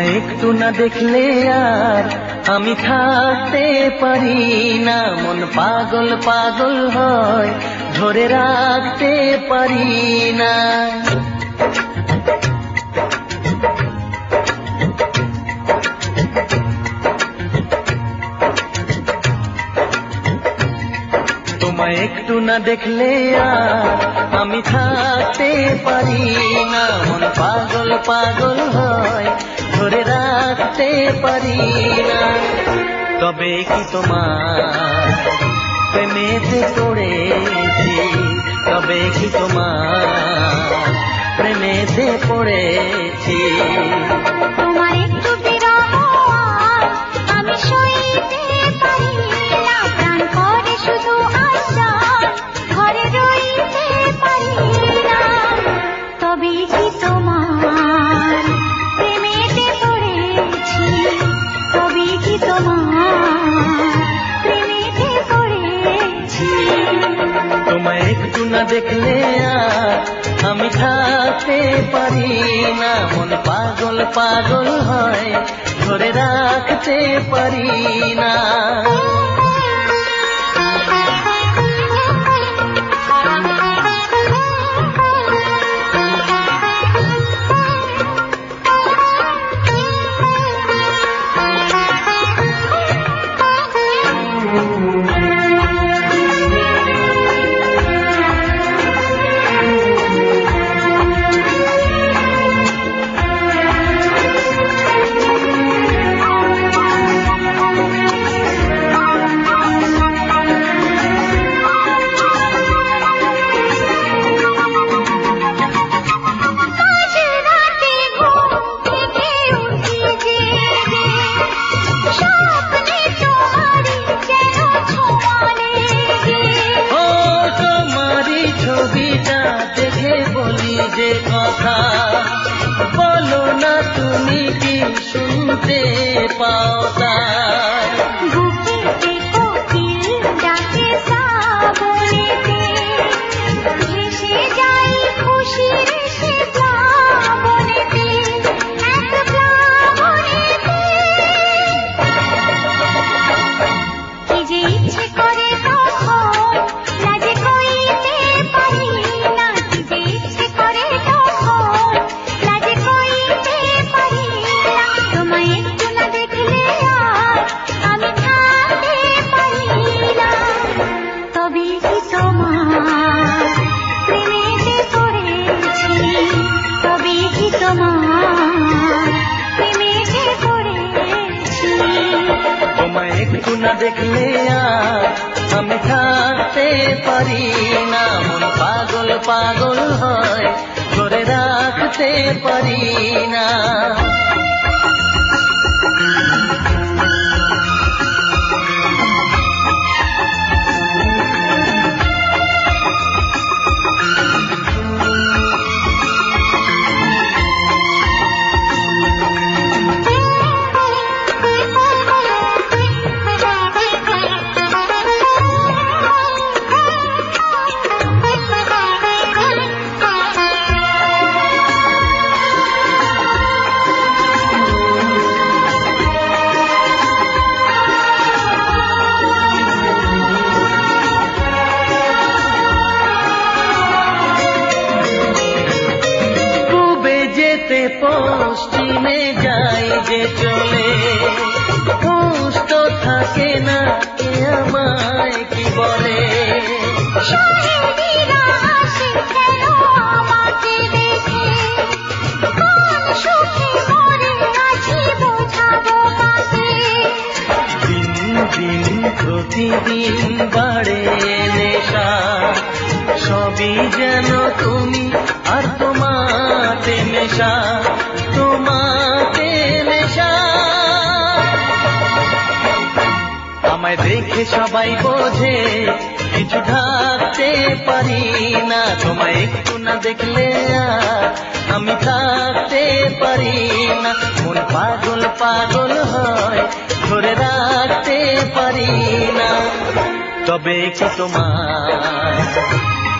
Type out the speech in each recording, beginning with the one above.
তোমায় একটু না দেখলে আর আমি থাকতে পারি না, মন পাগল পাগল হয়, ধরে রাখতে পারি না। তোমায় একটু না দেখলে আর আমি থাকতে পারি না, মন পাগল পাগল হয়, ধরে রাখতে পারি না। তবে কি তোমার প্রেমেতে পড়েছি, তবে কি তোমার প্রেমেতে পড়েছি। তোমার একটু বিরহ আমি সইতে পারি না, প্রাণ করে শুধু আশা, ঘরে রইতে পারি না। তবে কি তোমার প্রেমেতে পড়েছি, তবে কি তোমার প্রেমেতে পড়েছি। তোমায় একটু না দেখলে আর আমি থাকতে পারি না, মন পাগল পাগল হয়, ধরে রাখতে পারি না। যে কথা বলো না তুমি কি শুনতে পাও তাই, বুকেতে কোকিল ডাকে শ্রাবণেতে, ভেসে যাই খুশির সে প্লাবনেতে, এক প্লাবনেতে। কি যে ইচ্ছে করে তখন লাজে কইতে পারি না, কি যে ইচ্ছে করে তখন লাজে কইতে পারি না। তোমায় একটু না দেখলে আর আমি থাকতে পারি না, তবে কি তোমার প্রেমেতে পড়েছি, তবে কি তোমার প্রেমেতে পড়েছি। তোমায় একটু না দেখলে আর আমি থাকতে পারি না, মন পাগল পাগল হয়, ধরে রাখতে পারি না। পশ্চিমে যাই যে চলে, হুঁশ তো থাকে না, কে আমায় কি বলে। শহীদিরা আসে কেন আমাকে দেখে, কোন সুখে মরে আছি বোঝাবো কাকে। দিন দিন প্রতিদিন বাড়ে নেশা, সবই যেন তুমি আর তোমাতে নেশা, তোমাতে নেশা। আমায় দেখে সবাই বোঝে কিছু ঢাকতে পারি না, তোমায় একটু না দেখলে আর আমি থাকতে পারি না, মন পাগল পাগল হয়, ধরে রাখতে পারি না। তবে কি তোমার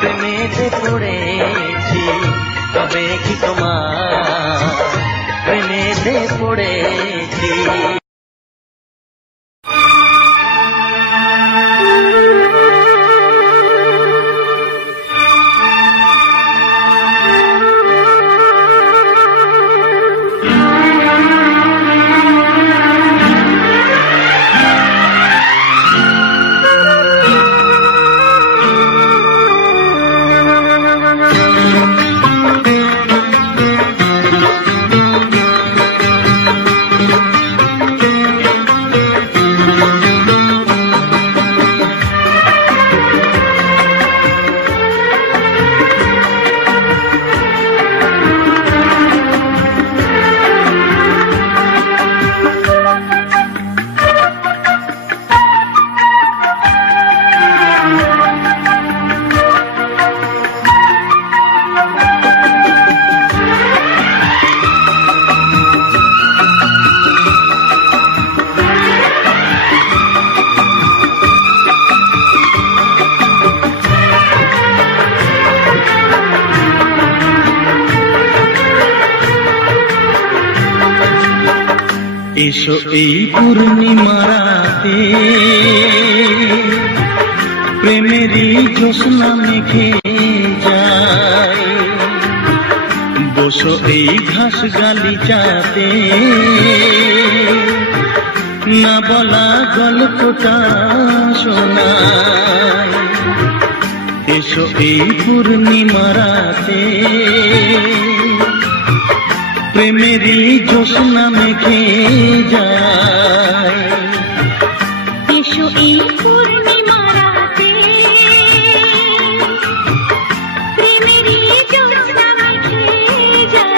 প্রেমেতে পড়েছি, তবে কি তোমার প্রেমেতে বসে পড়েছি। এসো এই পূর্ণিমা রাতে প্রেমেরই জ্যোৎস্না মেখে যায়, বসো এই ঘাস গালিচাতে না বলা গল্পটা শোনায়। এসো এই পূর্ণিমা রাতে প্রেমেরই জ্যোৎস্না মেখে যায়, এসো এই পূর্ণিমা রাতে প্রেমেরই জ্যোৎস্না মেখে যায়।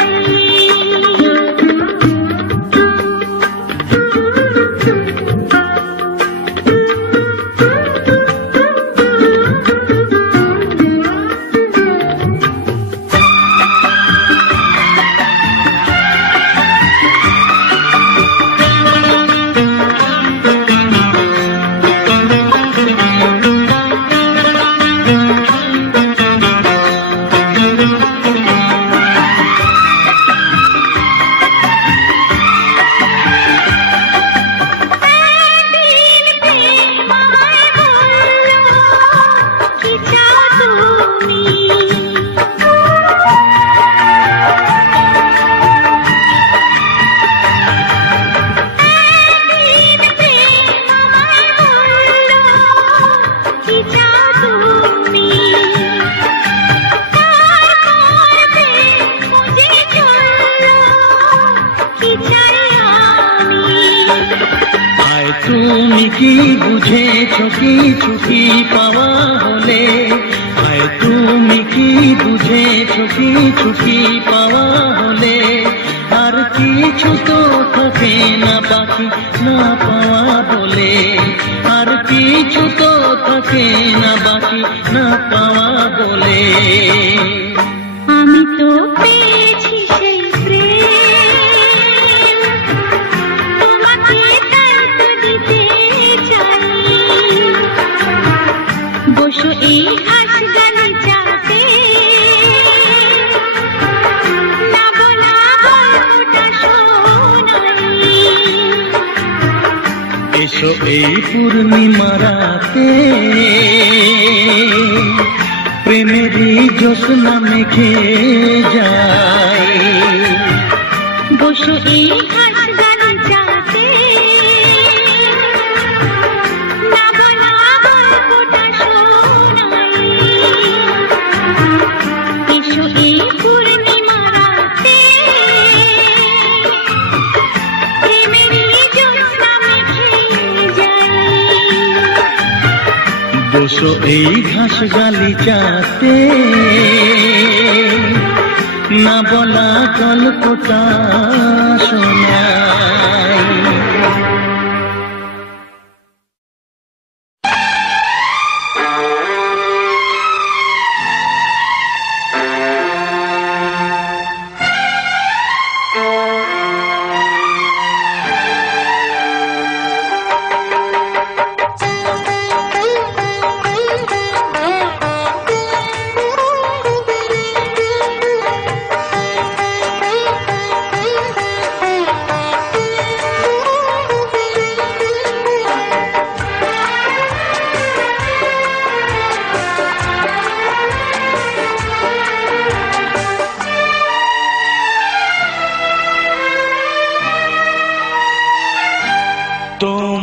তুমি কি বুঝেছো কিছু কি পাওয়া হলে, আয় তুমি কি বুঝেছো কিছু কি পাওয়া হলে, আর কিছু তো থাকে না বাকি না পাওয়া বলে, আর কিছু তো থাকে না বাকি না পাওয়া বলে। আমি তো পেয়েছি সেই প্রেম, তোমাকে তাই তো দিতে চাই। বসো এই ঘাস গালিচাতে না বলা গল্পটা শোনাই। এসো এই পূর্ণিমা রাতে প্রেমেরই জ্যোৎস্না মেখে যায়, বসো এই ঘাস গালিচাতে না বলা গল্পটা শোনাই। এসো এই পূর্ণিমা রাতে প্রেমেরই জ্যোৎস্না মেখে যায়। বসো এই ঘাস গালিচাতে না বলা গল্পটা শোনায়।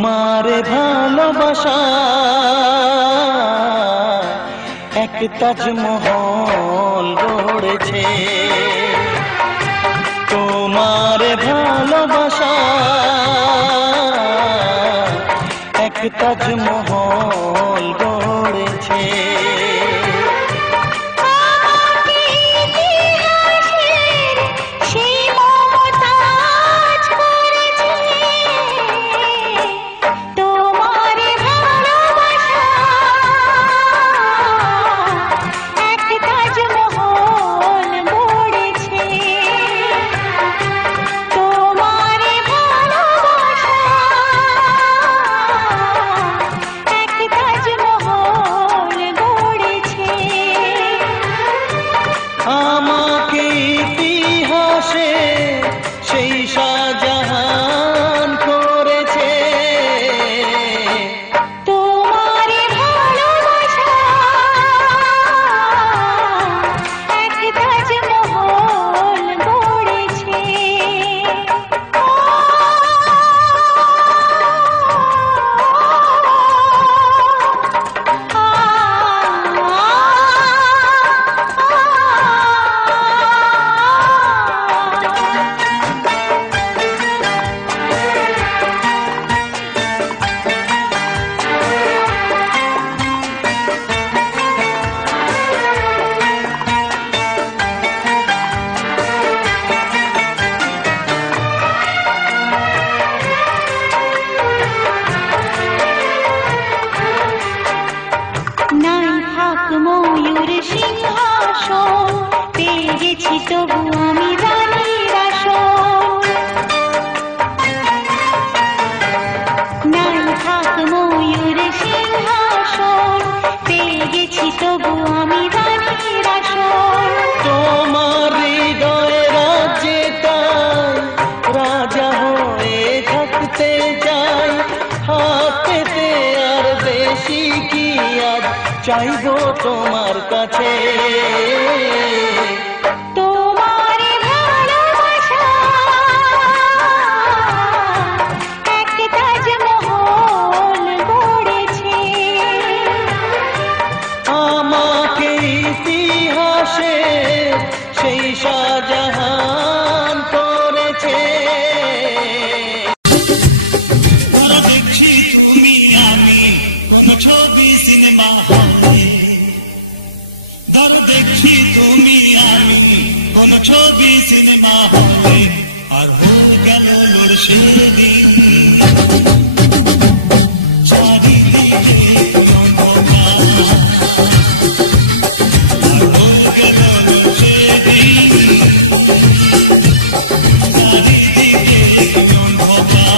তোমারে ভালোবাসা এক তাজমহল গড়েছে, তোমারে ভালোবাসা এক তাজমহল গড়েছে। আমাকে ইতিহাসে সেই শাহজাহান করেছে, তোমার ভালোবাসা এক তাজমহল গড়েছে। নাই থাক ময়ূর সিংহাসন, পেয়ে গেছি তবু আমি রানীর আসন। নাই থাক ময়ূর সিংহাসন, পেয়ে গেছি তবু আমি রানীর আসন। তোমার হৃদয়ে রাজ্যে তাই রাজা হয়ে থাকতে চাই, হাতেতে আর বেশি কি আজ চাইবো তোমার কাছে। তোমার ভালোবাসা এক তাজমহল গড়েছে, আমাকে ইতিহাসে সেই শাহজাহান করেছে। দেখছি তুমি আমি কোন ছবি সিনেমা হলে, দেখছি তুমি আমি কোন ছবি সিনেমা হলে, আর হয়ে গেল নূর সেদিন চারিদিকে অন্ধকার, আর হয়ে গেল নূর সেদিন চারিদিকে অন্ধকার।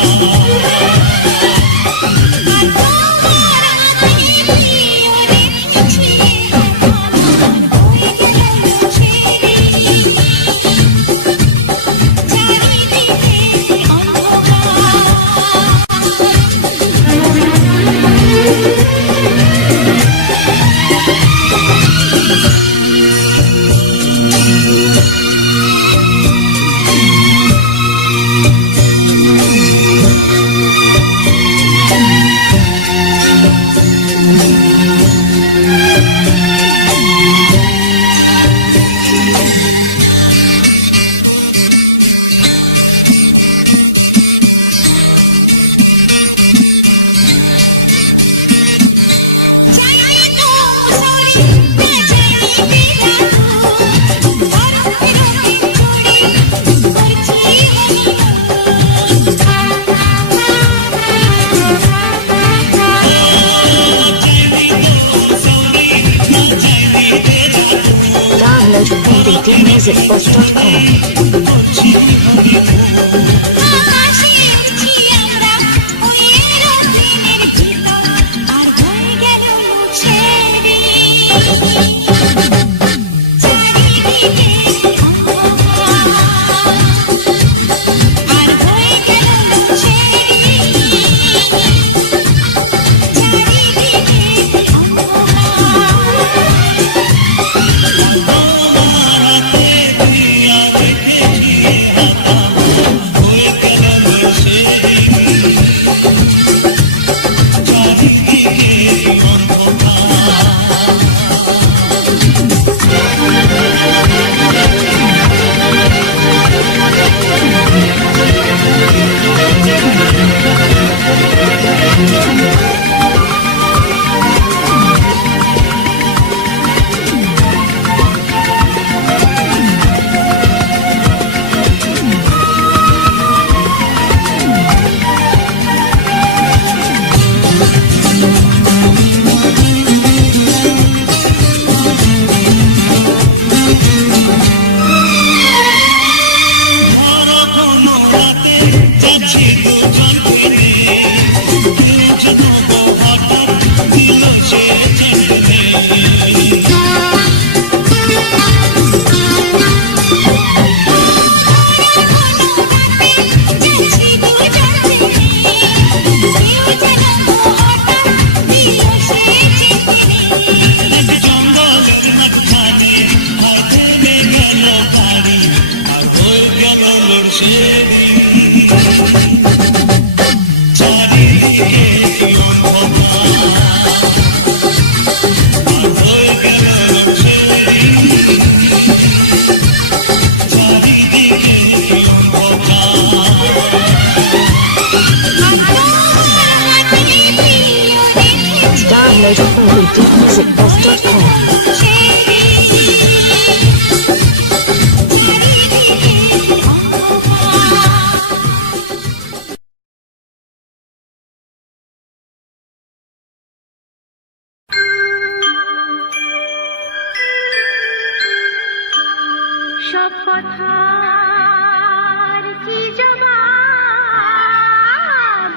কথার কি জবাব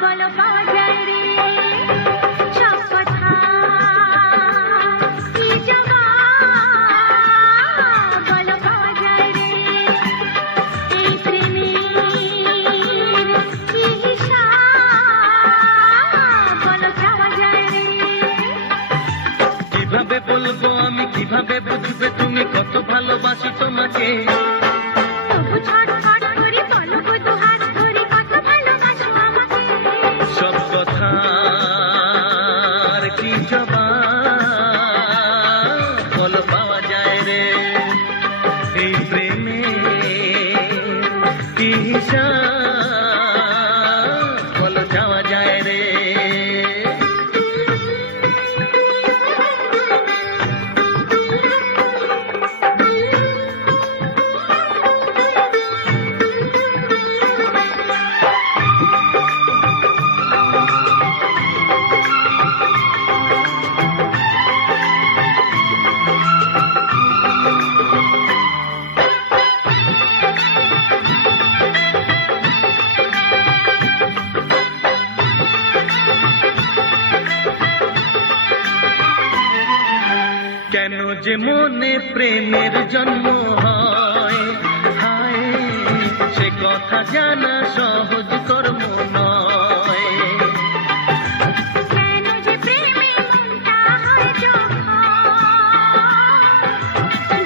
বলো পাওয়া যায় রে, সব কথার কি জবাব বলো পাওয়া যায় রে, এই প্রেমের কি হিসাব বলো চাওয়া যায় রে। কিভাবে বলবো আমি, কিভাবে বুঝবে তুমি কত ভালোবাসি তোমাকে, তবু ছটফট করে বলো গো দুহাত ধরে কত ভালোবাসো আমাকে, সব কথার কি জবাব বলো পাওয়া যায় রে, এই প্রেমে কি হিসাব বলো চাওয়া যায় রে। কেন যে মনে প্রেমের জন্ম হয়, হায় সে কথা জানা সহজ কর্ম নয়, কেন যে প্রেমে মনটা হয় যখন,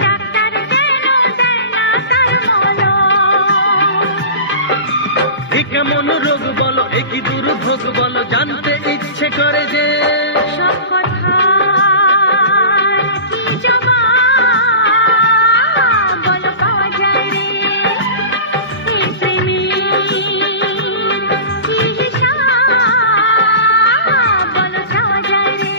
ডাক্তার যেন দেয় না তার মলম, এ কেমন রোগ বলো, এ কি দুর্ভোগ বলো, জানতে ইচ্ছে করে যে সব কথার কি জবাব বলো পাওয়া যায় রে, এই প্রেমের কি হিসাব বলো চাওয়া যায় রে।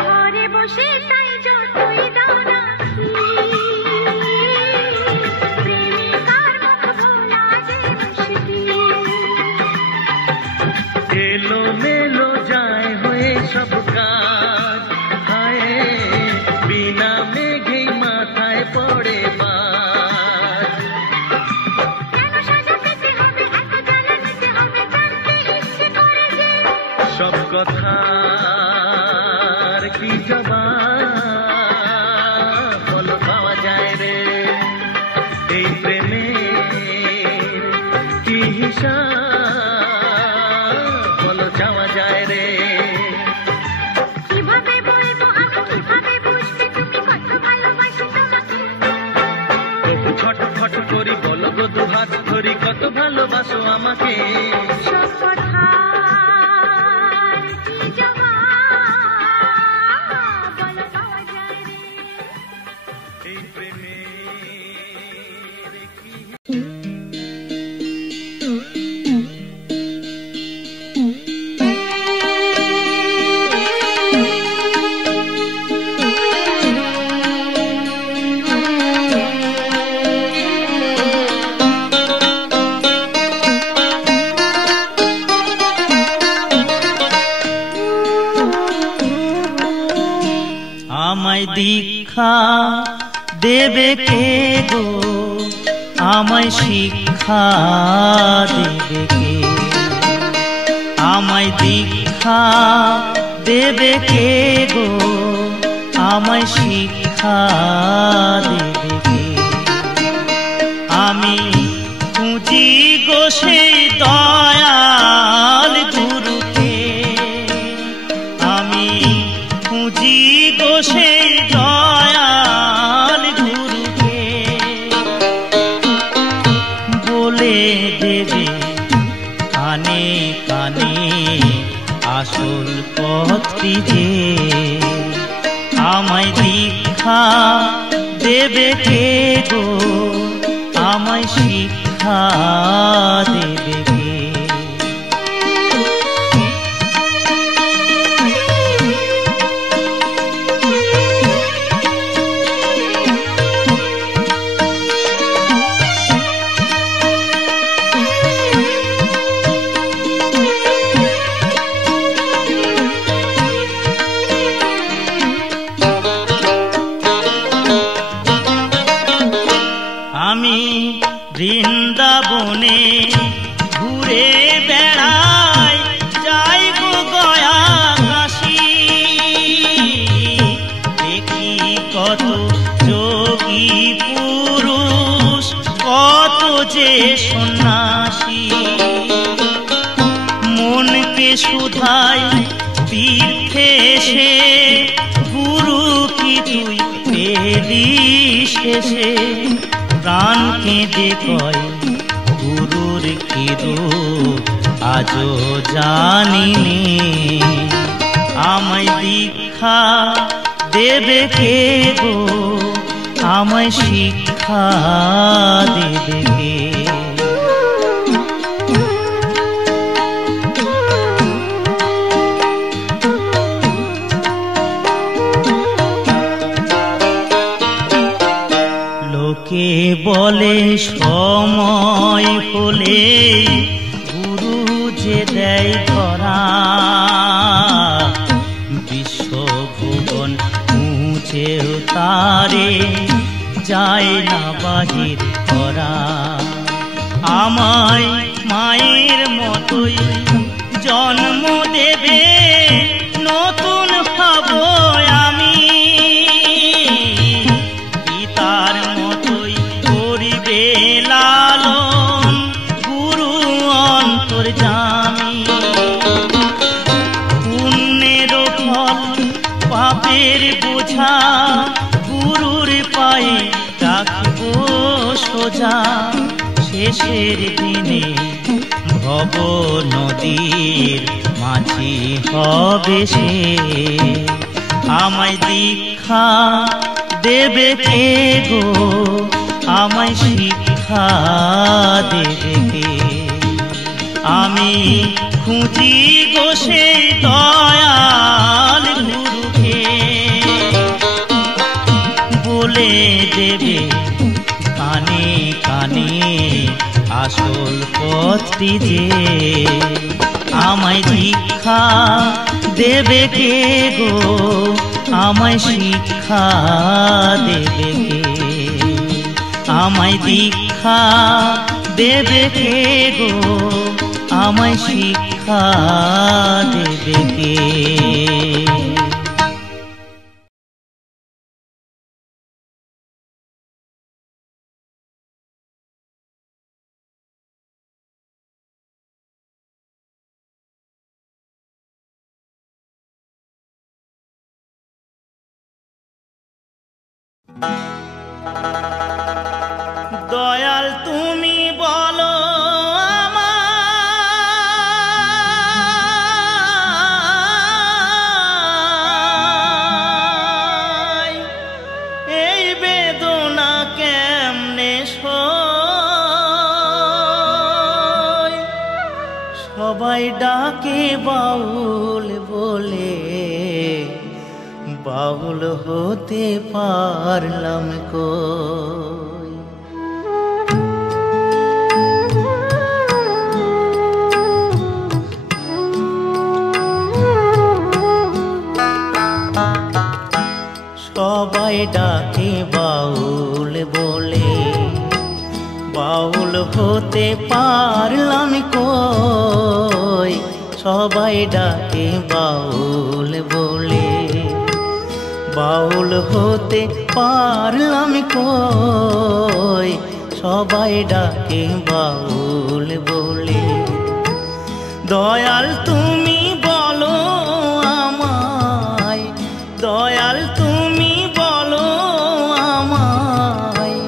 ঘরে বসে তাই যতই দাও না প্রেমিকার মুখ ভোলা যে মুশকিল, এলো মেলো যায় হয়ে সব কাজ, হায় বিনা মেঘেই মাথায় পড়ে বাজ, কেন সাজা পেতে হবে এত জ্বালা নিতে হবে, জানতে ইচ্ছে করে যে সব কথার কি জবাব বলো পাওয়া যায় রে, এই প্রেমের কি হিসাব বলো চাওয়া যায় রে। কিভাবে বলবো আমি, কিভাবে বুঝবে তুমি কত ভালোবাসি তোমাকে, তবু ছটফট করি বলো গো দুহাত ধরি কত ভালোবাসো আমাকে, সব কথার কি জবাব বলো পাওয়া যায় রে। এই প্রেমের কি আমায় দীক্ষা দেবে কে গো, আমায় শিক্ষা দেবে কে, আমায় দীক্ষা দেবে কে গো, আমায় শিক্ষা দেবে কে, আমি খুঁজি গো সেই দয়াল গুরুকে, আমি খুঁজি গো সেই দয়াল গুরুকে, বলে দেবে কানে কানে আসল পথটি যে, আমায় দীক্ষা দেবে কে গো, আমায় শিক্ষা দেবে কে? আমি বৃন্দাবনে ঘুরে বেড়াই, যাই গো গয়া কাশী, দেখি কত যোগী পুরুষ, কত যে সন্ন্যাসী। মনকে শুধাই তীর্থে এসে, গুরু কি তুই পেলি শেষে? প্রাণ কেঁদে কয় গুরুর কি রূপ আজও জানিনি। আমায় দীক্ষা দেবে কে গো, আমায় শিক্ষা দেবে কে? লোকে বলে সময় হলে গুরু যে দেয় ধরা, বিশ্বভুবন মুছেও তারে যায় না বাহির করা। আমায় মায়ের মতোই জন্ম দেবে, নতুন হব আমি, পিতার মতোই করিবে লালন, গুরু অন্তর্যামী। পুণ্যের ফল পাপের বোঝা, গুরুর পায়ে রাখব সোজা। শেষের দিনে ভব নদীর মাঝি হবে সে। আমায় দীক্ষা দেবে কে গো, আমায় শিক্ষা দেবে কে? আমি খুঁজি গো সেই দয়াল গুরুকে, বলে দেবে কানে কানে আসল পথটি যে। আমায় দীক্ষা দেবে কে গো, আমায় শিক্ষা দেবে কে? আমায় দীক্ষা দেবে কে গো, আমায় শিক্ষা দেবে কে? দয়াল তুমি বলো আমায়, এই বেদনা কেমনে সই? সবাই ডাকে বাউল বলে, বাউল হতে পারলাম কই? সবাই ডাকে বাউল বলে, বাউল হতে পারলাম কই? সবাই ডাকে বাউল বলে, বাউল হতে পারলাম কই? সবাই ডাকে বাউল বলে। দয়াল তুমি বলো আমায়, দয়াল তুমি বলো আমায়,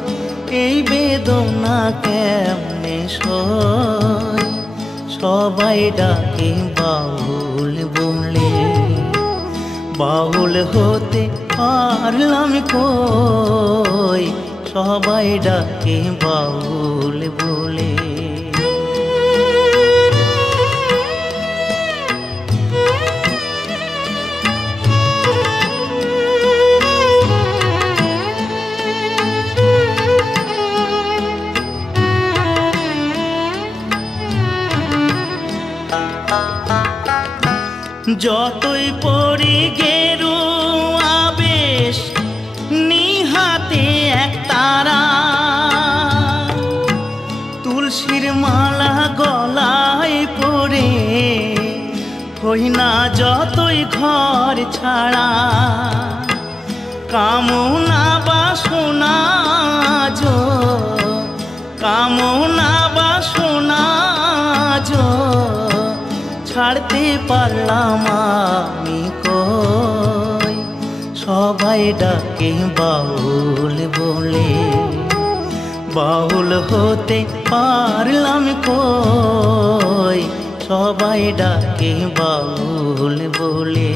এই বেদনা কেমনে সই? সবাই ডাকে বাউল বলে, বাউল হতে পারলাম কই, সবাই ডাকে বাউল বলে। যতই পড়ি গেরুয়া বেশ, নিহাতে এক তারা, তুলসীর মালা গলায় পরে, হই না যতই ঘর ছাড়া, কামনা বাসনা যো, কামনা বাসনা যো, ছাড়তে পারলাম আমি কই, সবাই ডাকে বাউল বলে। বাউল হতে পারলাম কই, সবাই ডাকে বাউল বলে।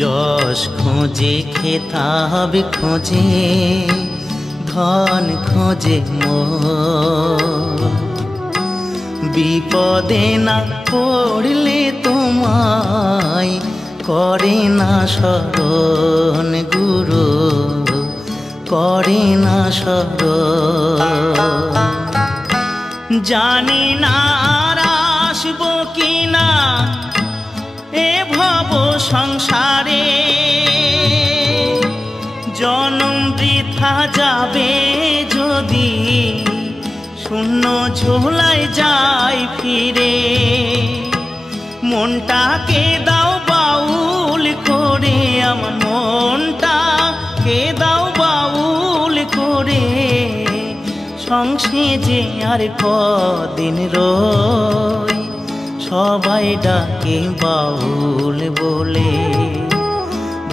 যশ খোঁজে খেতাব খোঁজে, ধন খোঁজে মোর, বিপদে না পড়লে তোমায় করে না শরণ গুরু, করে না শরণ। জানি না আর আসবো কিনা এ ভব সংসারে, জনম বৃথা যাবে যদি শূন্য ঝোলায় যাই ফিরে। মনটাকে দাও বাউল করে, আমার মনটাকে দাও বাউল করে, সংসেজে আর কদিন রই, সবাই ডাকে বাউল বলে।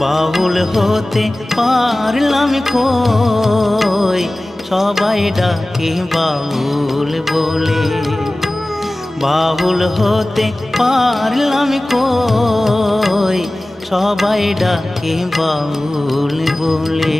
বাউল হতে পারলাম কই, সবাই ডাকে বাউল বলে। বাউল হতে পারলাম কই, সবাই ডাকে বাউল বলে।